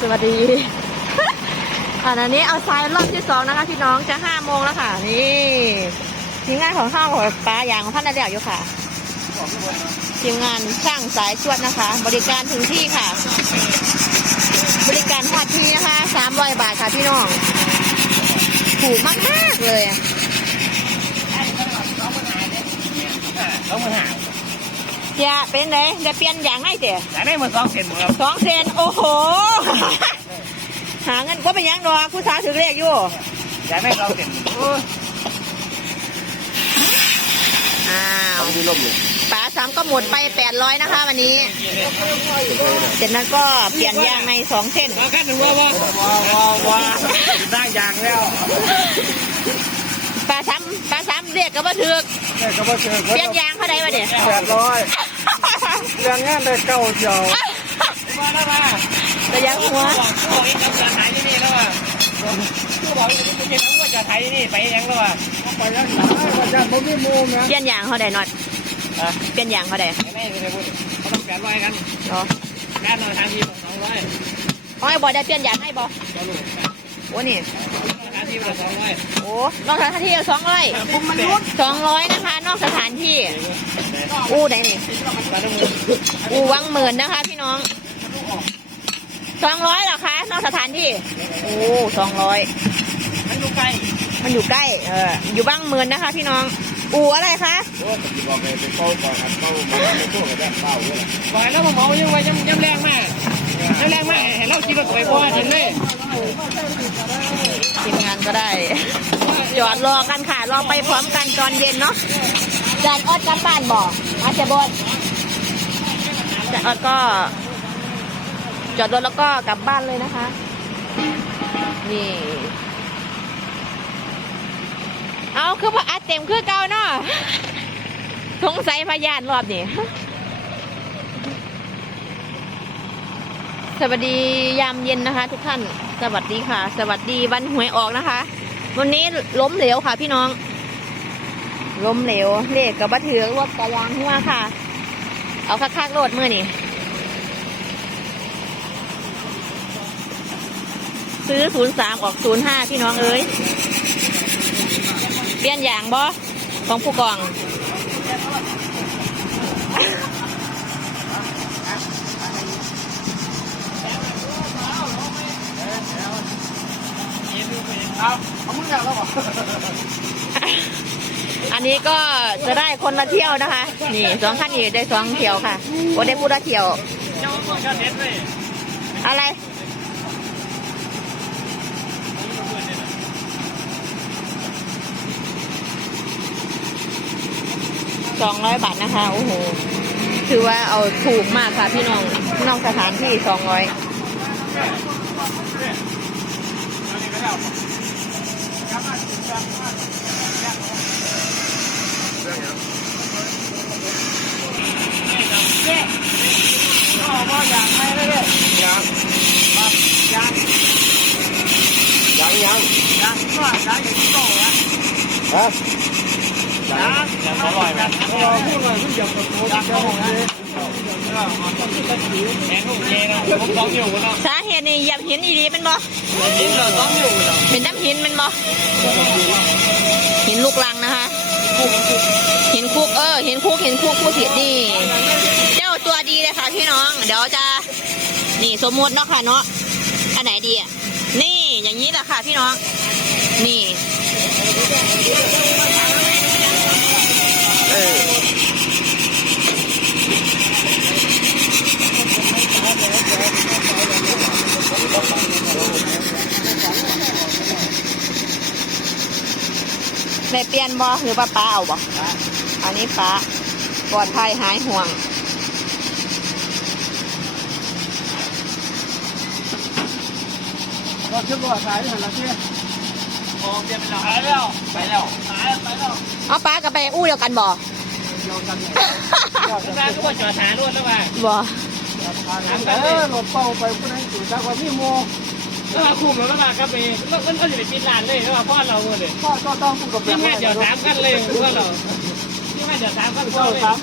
สวัสดีอันนี้เอาทรายรอบที่สองนะคะพี่น้องจะห้าโมงแล้วค่ะ นี่ทีมงานของข้าวของปลาอย่างของท่านได้แล้วอยู่ค่ะทีมงานช่างสายชวดนะคะ บริการถึงที่ค่ะ บริการทอดที่นะคะสามร้อยบาทค่ะพี่น้องถูกมากๆเลยต้องมาหา จะเป็นไงจะเปลี่ยนอย่างไรเจ๊อยากได้มาสองเซนหมดครับสองเซนโอ้โห หาเงินก็เป็นหยังดอกผู้สาวถือเลขอยู่อยากได้สองเซนโอ้ยอ้าวมีลมอยู่ปลาสามก็หมดไปแปดร้อยนะคะ วันนี้จากนั้นก็เปลี่ยนยางในสองเส้นมาขั้นหนึ่งว่าว่าว้าวว้าวว้าวได้ยางแล้วปลาสามปลาสามเรียกก็บ่ถือกแม่ก็มาเจอเปลี่ยนยางเขาได้ปะเนี่ยแปดร้อย ยางงานได้เก้าเดียวมาแล้วมาแต่ยางหัวบอกอีกแล้วจะถ่ายที่นี่แล้วอะผู้บอกอีกแล้วจะว่าจะถ่ายที่นี่ไปยังแล้วอะไปยังถ่ายว่าจะผมไม่มูนะเปลี่ยนยางเขาได้น็อตอะเปลี่ยนยางเขาได้ไม่ไม่ไม่พูดเขาต้องแปดร้อยกันเนาะการนอนทางทีสองร้อยอ๋อไอ้บอได้เปลี่ยนยางให้บอก็รู้โอ้นี่ ทางทีมาสองร้อยโอ้นอกสถานที่สองร้อยผมมันรุดสองร้อยนะคะ นอกสถานที่ อู้ไหนนี่มาดูอูวังหมื่นนะคะ พี่น้องสองร้อยเหรอคะ นอกสถานที่โอ้สองร้อยมันดูไกลมันอยู่ใกล้ เออ อยู่บ้างหมื่นนะคะ พี่น้อง อูอะไรคะโอ้ผมบอกเลยเป็นเป้าก่อนครับเป้ามาไม่พูดกับแม่เป้าเลยบ่อยแล้วผมเมายังไงยังยังแรงมากยังแรงมากเห็นเราขี่รถไปบ่อยถึงเลย ทีมงานก็ได้ จอดรอกันค่ะ รอไปพร้อมกันตอนเย็นเนาะจานออดกลับบ้านบอกอาจจะบดจานออดก็ จอดรถแล้วก็กลับบ้านเลยนะคะ นี่เอาคือว่าอัดเต็มคือเก่าเนาะสงสัยพยานรอบนี้ สวัสดียามเย็นนะคะ ทุกท่าน สวัสดีค่ะ สวัสดีวันหวยออกนะคะ วันนี้ล้มเหลวค่ะ พี่น้อง ล้มเหลวเลขกับบัถือรถกระยางหัวค่ะ เอาคักๆโลดเมื่อนี่ซื้อศูนย์สามออกศูนย์ห้าพี่น้องเอ้ย เปลี่ยนอย่างบ่ของผู้กอง เอาเอามึงแล้วเหร อันนี้ก็จะได้คนละเที่ยวนะคะ นี่สองคันนี้ได้สองเที่ยวค่ะโอได้พูดละเที่ยว อะไร สองร้อยบาทนะคะ โอ้โห ถือว่าเอาถูกมากค่ะพี่น้องนอกสถานที่สองร้อย ยังยังยังยังยังก็ยังอยู่ที่โต๊ะนะฮะ ยังยังอร่อยไหมราพูดเลยทุกอย่ากับโต๊ะยังโต๊ะนะแอนลูกเย่นะผมต้องนะ สาเหตุนี่เหยียบหินอีดีเป็นบ่ยินเราต้องอยู่เนาะเป็นน้ำหินเป็นบ่หินลูกลังนะคะหินคุกเออหินคุกหินคุกผู้ผิดนี่ เจ้าตัวดีเลยค่ะพี่น้อง เดี๋ยวจะนี่สมมติเนาะค่ะเนาะอันไหนดีอะนี่อย่างนี้แหละค่ะพี่น้อง นี่ ได้เปลี่ยนบ่หรือว่าป้าเอาบ่อันนี้ป้าปลอดภัยหายห่วง เราขึ้นรถสายหันละเที่ยออกเดี๋ยวไปแล้วไปแล้วไปแล้วไปแล้วเอาป้ากับไปอู้เดียวกันบ่เดียวกันแม่ก็ว่าจอดหาด้วยแล้วว่าบ่เออรถเป้าไปผู้นั้นอยู่จากว่าพี่โม แล้วมาคุมแล้วมาครับไปแล้วก็จะไปปิดร้านเลยแล้วมาป้อนเราเลยก็ก็ต้องพูดกับที่แม่เดี๋ยวสามกันเลยว่าเราที่แม่เดี๋ยวสามกันก็เลยสาม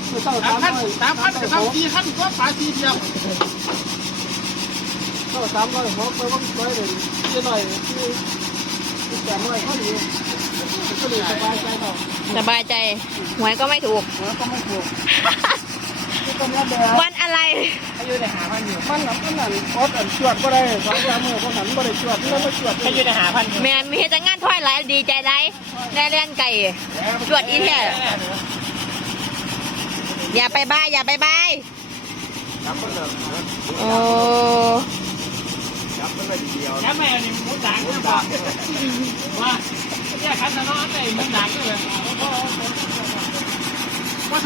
สามพันสามพันสามสี่พันก็สายสี่เดียวก็สามร้อยหกไปว่าร้อยเลยจะหน่อยที่ที่แปดร้อยเท่านี้ก็เลยสบายใจต่อสบายใจหวยก็ไม่ถูกหัวก็ไม่ถูกที่ตรงนี้แดง วันอะไรอายุในหาพันอยู่มันหนักมันหนักอดอันชวดก็ได้สองสามมือก็หันก็ได้ชวดแล้วไม่ชวดอายุในหาพันแมนมีแต่งานถ้อยหลายดีใจไรได้เล่นไก่จวดอีเทียอย่าไปบายอย่าไปบายจับมันเลยโอ้จับมันเลยเดียวแค่แม่นี่มุดดังนะบอกว่าแค่คันตะนอนไอ้มุดดังเลยว่า